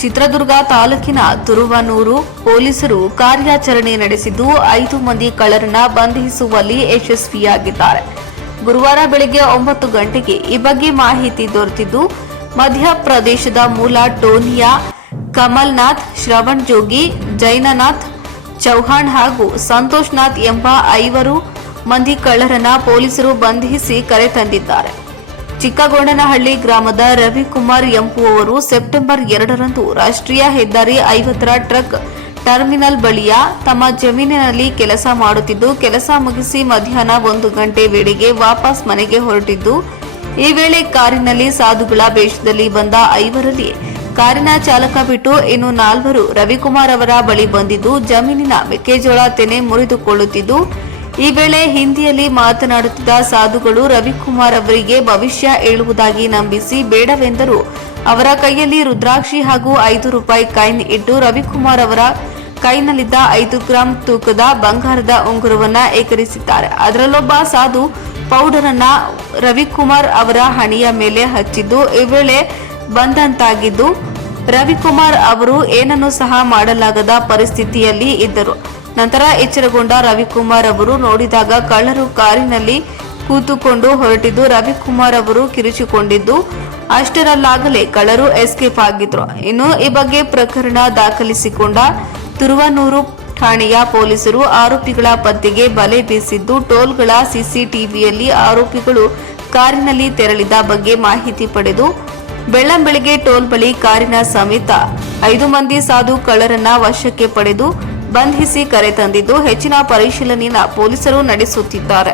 ಚಿತ್ರದುರ್ಗ ತಾಲೂಕಿನ ತುರುವನೂರು ಪೊಲೀಸರು ಕಾರ್ಯಾಚರಣೆ ನಡೆಸಿದ್ದು 5 ಮಂದಿ ಕಳ್ಳರನ್ನ ಬಂಧಿಸುವಲ್ಲಿ ಯಶಸ್ವಿಯಾಗಿದ್ದಾರೆ. ಗುರುವಾರ ಬೆಳಗ್ಗೆ 9 ಗಂಟೆಗೆ ಈ ಬಗ್ಗೆ ಮಾಹಿತಿ ದೊರೆತಿದ್ದು, ಮಧ್ಯಪ್ರದೇಶದ ಮೂಲ ಟೋನಿಯಾ ಕಮಲ್ನಾಥ್, ಶ್ರವಣ್ ಜೋಗಿ, ಜೈನನಾಥ್ ಚೌಹಾಣ್ ಹಾಗೂ ಸಂತೋಷ್ ನಾಥ್ ಎಂಬ 5 ಮಂದಿ ಕಳ್ಳರನ್ನ ಪೊಲೀಸರು ಬಂಧಿಸಿ ಕರೆತಂದಿದ್ದಾರೆ. ಚಿಕ್ಕಗೊಂಡನಹಳ್ಳಿ ಗ್ರಾಮದ ರವಿಕುಮಾರ್ ಎಂಬುವವರು ಸೆಪ್ಟೆಂಬರ್ 2ರಂದು ರಾಷ್ಟ್ರೀಯ ಹೆದ್ದಾರಿ 50ರ ಟ್ರಕ್ ಟರ್ಮಿನಲ್ ಬಳಿಯ ತಮ್ಮ ಜಮೀನಿನಲ್ಲಿ ಕೆಲಸ ಮಾಡುತ್ತಿದ್ದು, ಕೆಲಸ ಮುಗಿಸಿ ಮಧ್ಯಾಹ್ನ 1 ಗಂಟೆ ವೇಳೆಗೆ ವಾಪಸ್ ಮನೆಗೆ ಹೊರಟಿದ್ದು, ಈ ವೇಳೆ ಕಾರಿನಲ್ಲಿ ಸಾಧುಗಳ ವೇಷದಲ್ಲಿ ಬಂದ 5ರಲ್ಲಿ ಕಾರಿನ ಚಾಲಕ ಬಿಟ್ಟು ಇನ್ನು 4 ರವಿಕುಮಾರ್ ಅವರ ಬಳಿ ಬಂದಿದ್ದು, ಜಮೀನಿನ ಮೆಕ್ಕೆಜೋಳ ತೆನೆ ಮುರಿದುಕೊಳ್ಳುತ್ತಿದ್ದು, ಈ ವೇಳೆ ಹಿಂದಿಯಲ್ಲಿ ಮಾತನಾಡುತ್ತಿದ್ದ ಸಾಧುಗಳು ರವಿಕುಮಾರ್ ಅವರಿಗೆ ಭವಿಷ್ಯ ಹೇಳುವುದಾಗಿ ನಂಬಿಸಿ ಬೇಡವೆಂದರೂ ಅವರ ಕೈಯಲ್ಲಿ ರುದ್ರಾಕ್ಷಿ ಹಾಗೂ 5 ರೂಪಾಯಿ ಕಾಯಿನ್ ಇಟ್ಟು ರವಿಕುಮಾರ್ ಅವರ ಕೈನಲ್ಲಿದ್ದ 5 ಗ್ರಾಂ ತೂಕದ ಬಂಗಾರದ ಉಂಗುರವನ್ನ ಏಕರಿಸಿದ್ದಾರೆ. ಅದರಲ್ಲೊಬ್ಬ ಸಾಧು ಪೌಡರ್ ಅನ್ನ ರವಿಕುಮಾರ್ ಅವರ ಹಣೆಯ ಮೇಲೆ ಹಚ್ಚಿದ್ದು, ಈ ವೇಳೆ ಬಂದಂತಾಗಿದ್ದು, ರವಿಕುಮಾರ್ ಅವರು ಏನನ್ನೂ ಸಹ ಮಾಡಲಾಗದ ಪರಿಸ್ಥಿತಿಯಲ್ಲಿ ಇದ್ದರು. ನಂತರ ಎಚ್ಚರಗೊಂಡ ರವಿಕುಮಾರ್ ಅವರು ನೋಡಿದಾಗ ಕಳ್ಳರು ಕಾರಿನಲ್ಲಿ ಕೂತುಕೊಂಡು ಹೊರಟಿದ್ದು, ರವಿಕುಮಾರ್ ಅವರು ಕಿರಿಚಿಕೊಂಡಿದ್ದು, ಅಷ್ಟರಲ್ಲಾಗಲೇ ಕಳ್ಳರು ಎಸ್ಕೇಪ್ ಆಗಿದ್ರು. ಇನ್ನು ಈ ಬಗ್ಗೆ ಪ್ರಕರಣ ದಾಖಲಿಸಿಕೊಂಡ ತುರುವನೂರು ಠಾಣೆಯ ಪೊಲೀಸರು ಆರೋಪಿಗಳ ಪತ್ತೆಗೆ ಬಲೆ ಬೀಸಿದ್ದು, ಟೋಲ್ಗಳ ಸಿಸಿಟಿವಿಯಲ್ಲಿ ಆರೋಪಿಗಳು ಕಾರಿನಲ್ಲಿ ತೆರಳಿದ ಬಗ್ಗೆ ಮಾಹಿತಿ ಪಡೆದು ಬೆಳ್ಳಂಬೆಳಗ್ಗೆ ಟೋಲ್ ಬಳಿ ಕಾರಿನ ಸಮೇತ 5 ಮಂದಿ ಸಾಧು ಕಳ್ಳರನ್ನ ವಶಕ್ಕೆ ಪಡೆದು ಬಂಧಿಸಿ ಕರೆತಂದಿದ್ದು, ಹೆಚ್ಚಿನ ಪರಿಶೀಲನೆಯನ್ನು ಪೊಲೀಸರು ನಡೆಸುತ್ತಿದ್ದಾರೆ.